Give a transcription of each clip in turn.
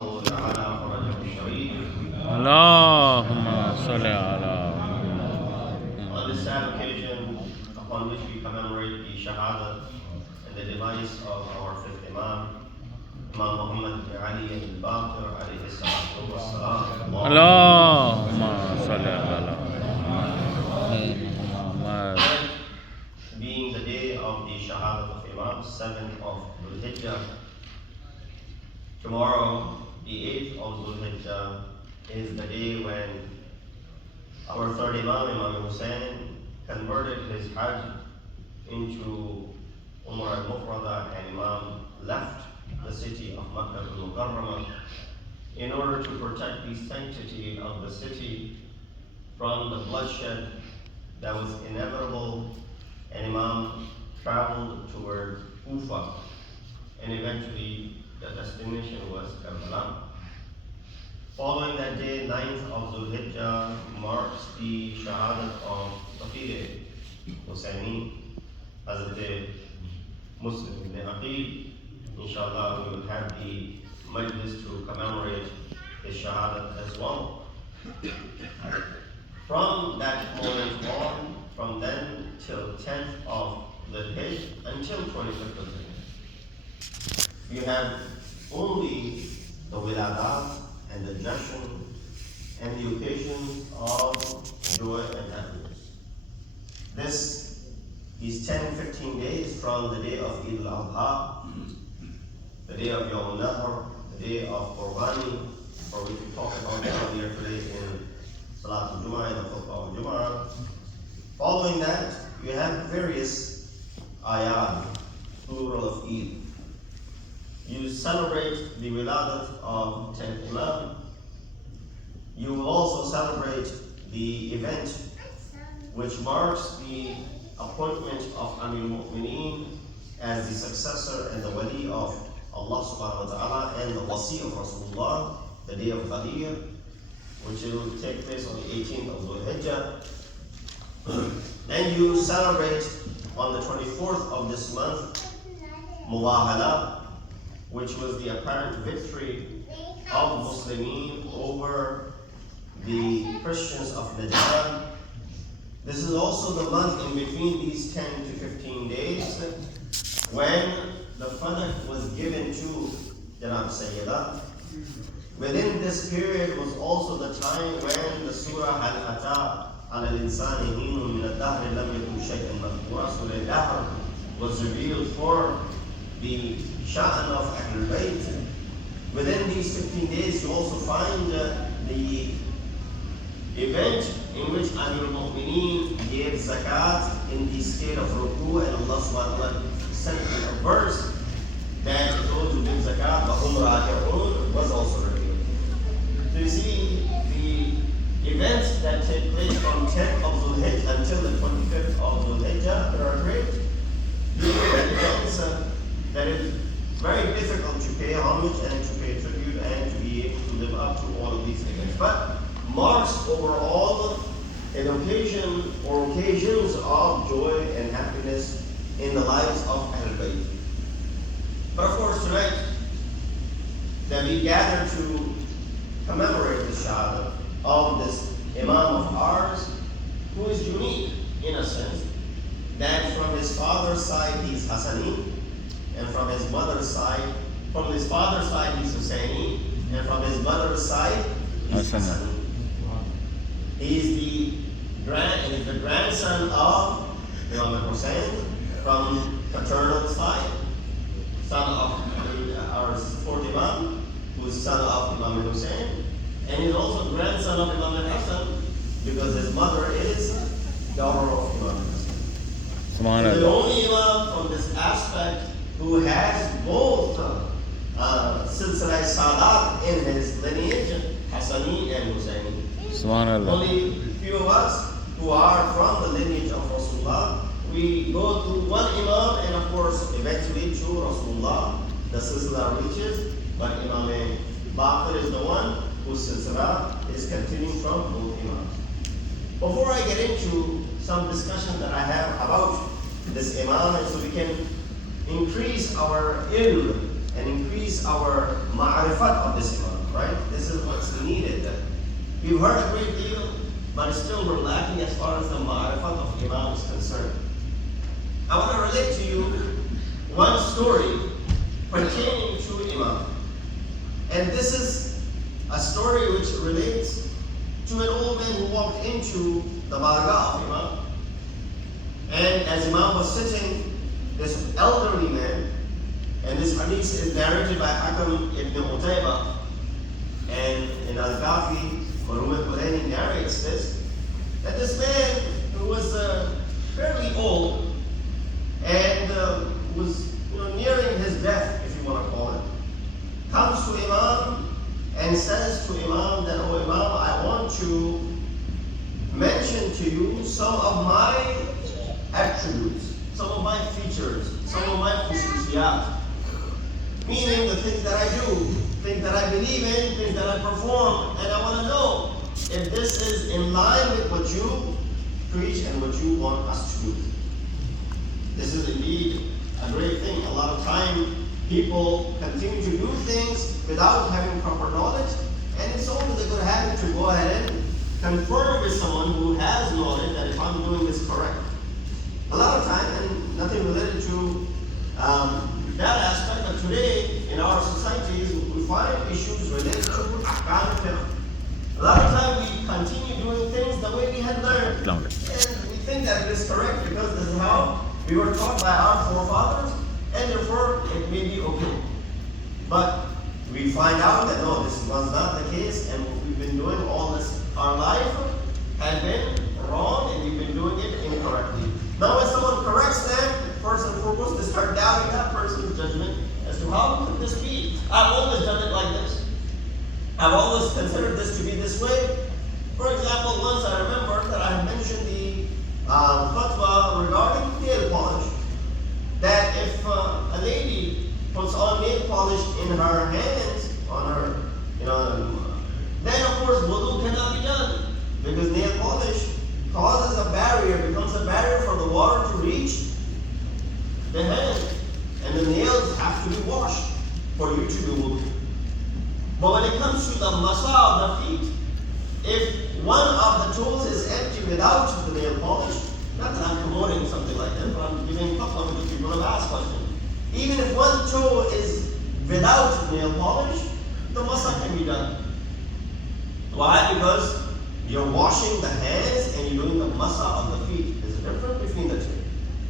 تعالى فرجه الشريف. اللهم صل على On this sad occasion upon which we commemorate the Shahadat and the demise of our fifth Imam, Imam Muhammad ibn Ali al-Baqir alayhi salatu wassalam. اللهم صل على محمد. Tonight, being the day of the Shahadat of Imam, 7th of Dhul Hijjah, tomorrow, the 8th of Dhul Hijjah, is the day when our third Imam, Imam Hussein, converted his Hajj into Umrah al-Mufrada, and Imam left the city of Makkah al-Mukarramah in order to protect the sanctity of the city from the bloodshed that was inevitable, and Imam traveled toward Kufa, and eventually the destination was Karbala. Following that day, 9th of Dhul Hijjah, marks the Shahadat of BAQIR Husseini, Hazrat Muslim ibn Aqil. Inshallah, we will have the MAjlis to commemorate his Shahadat as well. From that moment on, from then till 10th of Dhul Hijjah until 25th of Dhul Hijjah, we have only the wiladat and the junction and the occasions of joy and happiness. These 10-15 days from the day of Eid al-Adha, the day of Yawm al-Nahr, the day of Qurbani, for which we talked about earlier today in Salat al-Jum'ah and the Khutbah al-Jum'ah. Following that, you have various ayat, plural of Eid. You celebrate the wiladat of 10th Imam. You will also celebrate the event which marks the appointment of Amir al-Mu'mineen as the successor and the wali of Allah subhanahu wa ta'ala and the wasi of Rasulullah, the day of BAQIR, which will take place on the 18th of Dhul Hijjah. Then you celebrate on the 24th of this month, Mubahala, which was the apparent victory of Muslimin over the Christians of Najran. This is also the month in between these 10 to 15 days when the Fadak was given to Janab Sayyidah. Within this period was also the time when the Surah Al-Ata al-Insani Hinun min al-Dahr lam yakun shay'an madhkura, Surah Al-Dahr, was revealed for the Sha'an of Ahl-e-Bait. Within these 15 days, you also find the event in which Amir al-Mu'mineen gave zakat in the state of ruku, and Allah subhanahu wa ta'ala sent a verse that those who give zakat, وَهُمْ رَاكِعُونَ, was also revealed. So you see, the events that take place from 10th of Dhul Hijjah until the 25th of Dhul Hijjah, there are great events that is very difficult to pay homage and to pay tribute and to be able to live up to all of these events. But marks overall an occasion or occasions of joy and happiness in the lives of Ahl-e-Bait. But of course tonight that we gather to commemorate the Shahadat of this Imam of ours, who is unique in a sense that from his father's side he's Hassani, and from his mother's side, he's Husseini, and from his mother's side he's Hassani. He is the grandson of Imam Hussein from paternal side, son of our fourth Imam, who is son of Imam Hussein, and he's also grandson of Imam Hassan because his mother is daughter of Imam Hassan. So the only Imam from this aspect who has both Silsila SHADAT in his lineage, Hassani and Husseini. Only few of us who are from the lineage of Rasulullah, we go through one Imam, and of course eventually through Rasulullah the Silsila reaches, but Imam BAQIR is the one whose Silsila is continuing from both Imams. Before I get into some discussion that I have about this Imam, and so we can increase our ilm and increase our ma'rifat of this Imam, right? This is what's needed. We've heard a great deal, but still we're lacking as far as the ma'rifat of Imam is concerned. I want to relate to you one story pertaining to Imam. And this is a story which relates to an old man who walked into the bargah of Imam. And as Imam was sitting, this elderly man, and this hadith is narrated by Hakam ibn Utaybah, and in Al-Kafi, Marhum al-Qurani narrates this, that this man who was fairly old and was nearing his death, if you want to call it, comes to Imam and says to Imam that, "Oh Imam, I want to mention to you some of my attributes, some of my features, some of my khususiyat." Meaning the things that I do, things that I believe in, things that I perform, and I want to know if this is in line with what you preach and what you want us to do. This is indeed a great thing. A lot of time people continue to do things without having proper knowledge, and it's always a good habit to go ahead and confirm with someone who has knowledge that if I'm doing this correct. A lot of time, and nothing related to that aspect, but today in our societies we find issues related to ahkam fiqh. A lot of time we continue doing things the way we had learned, and we think that it is correct because this is how we were taught by our forefathers, and therefore it may be okay. But we find out that no, this was not the case, and what we've been doing all this our life had been wrong, and we've been doing it incorrectly. Now when someone corrects them, first and foremost, they start doubting that person's judgment as to how could this be? I've always done it like this. I've always considered this to be this way. For example, once I remember that I had mentioned the fatwa regarding nail polish. That if a lady puts on nail polish in her hands, on her, then of course wudu cannot be done. Because nail polish causes a barrier, becomes a barrier for the water to reach the hand. And the nails have to be washed for you to do wudu. But when it comes to the masa of the feet, if one of the toes is empty without the nail polish, not that I'm promoting something like that, but I'm giving fatwa because people have asked questions. Even if one toe is without nail polish, the masa can be done. Why? Because you're washing the hands and you're doing the masa of the feet. There's a difference between the two.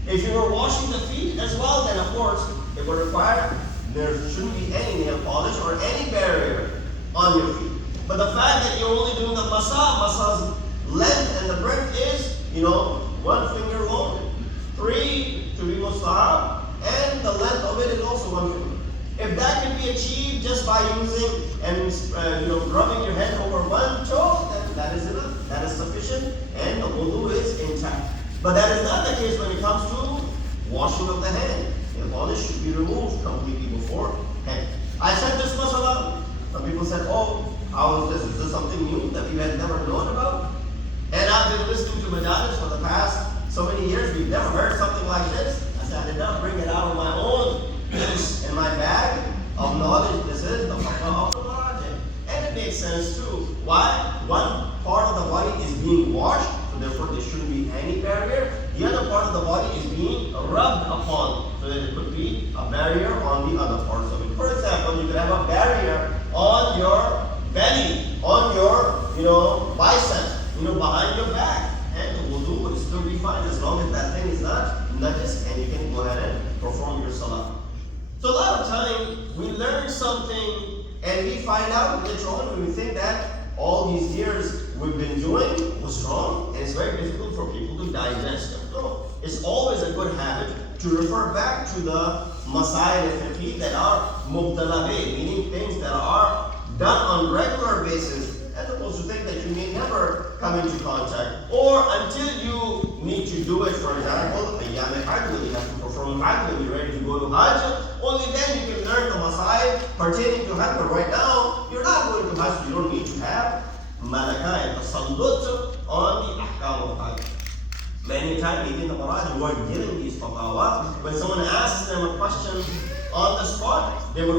If you were washing the feet as well, then of course it would require there shouldn't be any nail polish or any barrier on your feet. But the fact that you're only doing the masa's length and the breadth is, 1 finger long, 3 to be mustahab, and the length of it is also 1 finger. If that can be achieved just by using and rubbing your head over one toe, then that is enough. That is sufficient, and the wudu is intact. But that is not the case when it comes to washing of the hand. The polish should be removed completely beforehand. I said this masala. Some people said, "Oh, how is this? Is this something new that we had never known about?" And I've been listening to MAjlis for the past so many years. We've never heard something like this. I said, I did not bring it out of my own in my bag of knowledge. This is the fatwa of the Marajah. And it makes sense too. Why? One part of the body is being washed, so therefore there shouldn't be any barrier. The other part of the body is being rubbed upon, so that it could be a barrier on the other parts of it. For example, you could have a barrier on your belly, on your, biceps, behind your back, and the wudu would still be fine as long as that thing is not najis, and you can go ahead and perform your salah. So a lot of time we learn something and we find out later on when we think that all these years we've been doing was wrong, and it's very difficult for people to digest them. No, it's always a good habit to refer back to the masail al-fiqhi that are mubtala bih, meaning things that are done on regular basis, as opposed to things that you may never come into contact, or until you need to do it. For example, ayyam al-hajj, when you have to perform hajj, when you're ready to go to hajj, only then you can learn the masail pertaining to hajj. But right now, you're not going to hajj, so you don't need to have malaka and tasallut on the ahkam of hajj. Many times, even the Marajah who are giving these fatwa, when someone asks them a question on the spot, they would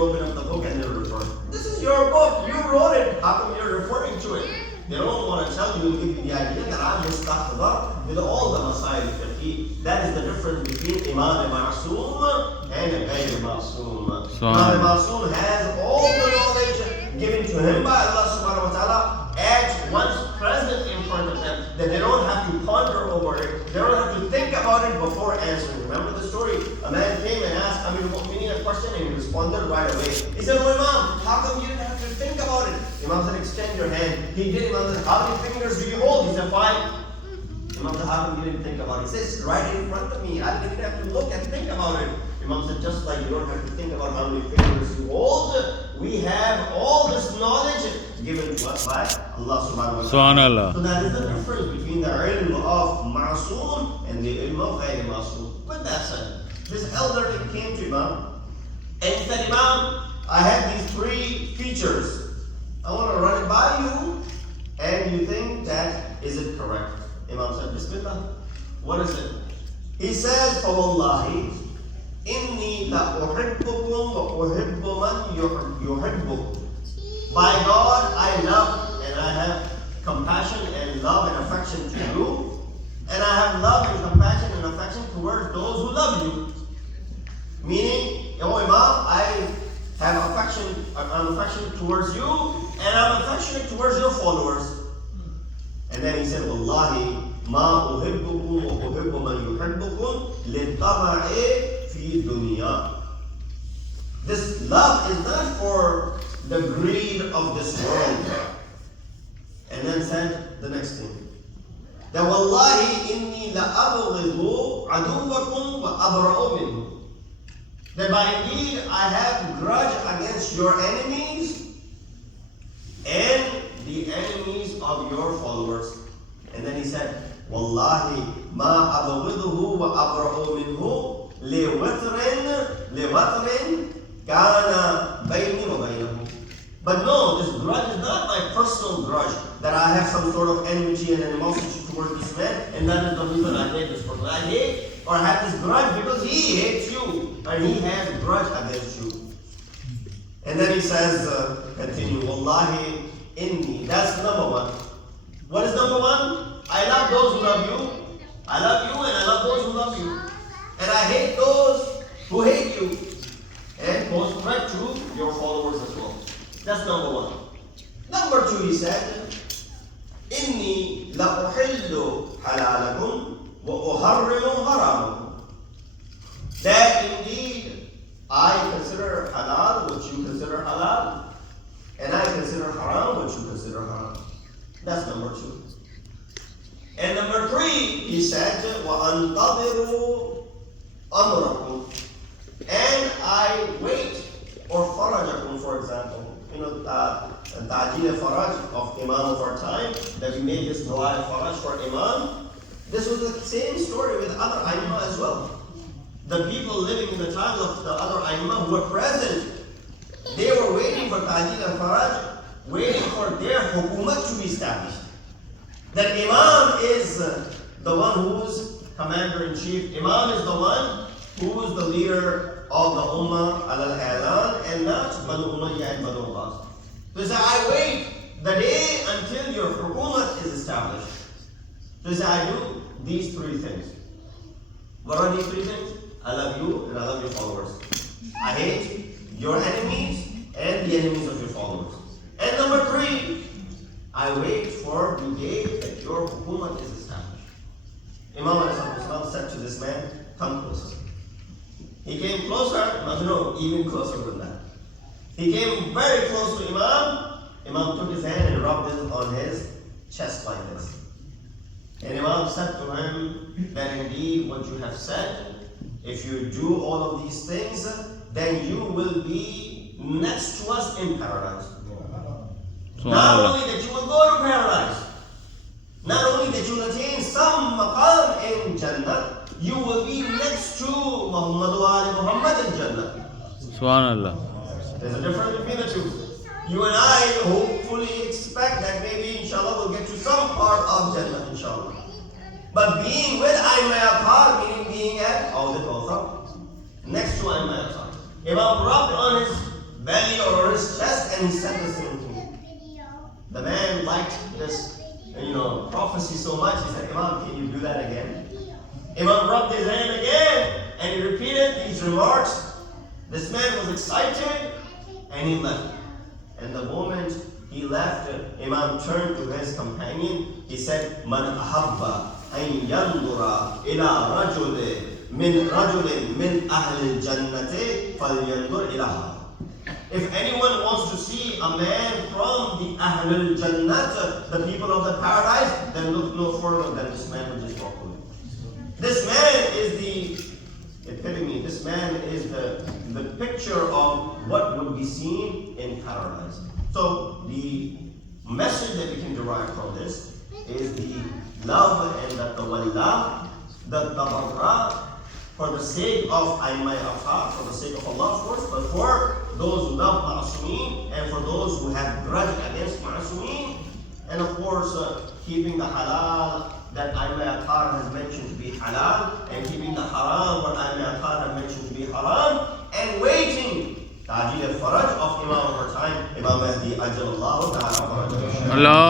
wrote it, how come you're referring to it? They don't want to tell you, give you the idea that I'm mustaqbar with all the masail fiqh. That is the difference between Imam Ma'soom and Ghayr Ma'soom. Imam Ma'soom has all the knowledge given to him by Allah subhanahu wa ta'ala at once present in front of them, that they don't have to ponder over it, they don't have to think about it before answering. Remember the story? A man came and asked Amir al-Mu'mineen a question and he responded right away. He said, "Oh Imam, how come you didn't have to think about it?" Imam said, "Extend your hand." He did. Imam said, "How many fingers do you hold?" He said, "5." Imam said, "How come you didn't think about it?" He says, "Right in front of me. I didn't have to look and think about it." Imam said, "Just like you don't have to think about how many fingers you hold, we have all this knowledge given to us by Allah subhanahu wa ta'ala. So that is the difference between the ilm of Ma'soom and the ilm of Ghayr Ma'soom. With that said, this elder came to Imam and he said, "Imam, I have these 3 features. I want to run it by you, and you think that is it correct?" Imam said, "Bismillah. What is it?" He says, "فَوَاللَّهِ إِنِّي لَأُحِبُّكُمْ وَأُحِبُّ مَنْ يُحِبُّكُمْ." By God, I love and I have compassion and love and affection to you, and I have love and compassion and affection towards those who love you. Meaning, oh Imam, I have affection, I'm affectionate towards you, and I'm affectionate towards your followers. And then he said, "Wallahi, ma uhibbukum wa uhibbu man yuhibbukum litama'i fi dunya." This love is not for the greed of this world. And then said the next thing, that "Wallahi inni la abghidu aduwakum wa abra'u minhu." That by indeed I have grudge against your enemies and the enemies of your followers. And then he said, "Wallahi ma abghiduhu wa abra'u minhu liwatrin kana bayni wa baynahu." But no, this grudge is not my personal grudge, that I have some sort of enmity and animosity towards this man, and that is the reason I hate this person. I hate or have this grudge because he hates you, and he has a grudge against you. And then he says, continue, "Wallahi inni." That's number 1. What is number 1? I love those who love you. I love you and I love those who love you. And I hate those who hate you, and pose threat to your followers as well. That's number 1. Number 2, he said, "Inni la uhillu halalakum wa uharrimu haramakum." That indeed I consider halal what you consider halal, and I consider haram what you consider haram. That's number 2. And number 3, he said, وَأَنْتَظِرُوا أَمْرَكُمْ. And I wait, or farajakum, for example. You know, ta'jil faraj of Imam of our time, that we made this dua faraj for Imam. This was the same story with other Aimma as well. The people living in the time of the other Aimma who were present, they were waiting for ta'jil faraj, waiting for their hukumat to be established. That Imam is the one who's commander-in-chief. Imam is the one who is the leader of the Ummah al-I'lan, and not Banu Umayyah and Banu Abbas. So he said, I wait the day until your hukumat is established. So he said, I do these 3 things. What are these 3 things? I love you and I love your followers. I hate your enemies and the enemies of your followers. And number 3, I wait for the day that your hukumat is established. Imam said to this man, come closer. He came closer, no, even closer than that. He came very close to Imam. Imam took his hand and rubbed it on his chest like this. And Imam said to him that indeed what you have said, if you do all of these things, then you will be next to us in paradise. Not only that you will go to paradise, not only that you will attain some maqam in Jannah, you will be next to Muhammad wa Ali Muhammad in Jannah. Subhanallah. There's a difference between the 2. You and I hopefully expect that maybe inshallah we'll get to some part of Jannah inshallah. But being with Ahl-e-Bait, meaning being at Ahl-e-Bait, next to Ahl-e-Bait. Imam rubbed on his belly or his chest and he said the same thing. The man liked this, prophecy so much, he said, Imam, can you do that again? Imam rubbed his hand again, and he repeated these remarks. This man was excited, and he left. And the moment he left, Imam turned to his companion. He said, Man ahabba an yandura ila rajulin min Ahl-e-Jannati falyandur ilaha. If anyone wants to see a man from the Ahl-e-Jannat, the people of the paradise, then look no further than this man who just walked away. This man is the epitome. This man is the picture of what would be seen in paradise. So the message that we can derive from this is the love and the tawalla, the tabarra, for the sake of IMAM, for the sake of Allah, of course, but for those who love ma'asumeen and for those who have grudge against ma'asumeen, and of course keeping the halal that IMAM has mentioned to be halal, and keeping the haram what IMAM has mentioned to be haram, and waiting ta'jil al-faraj of Imam over time, Imam Mahdi Ajal Allah Ta'ala. Allah.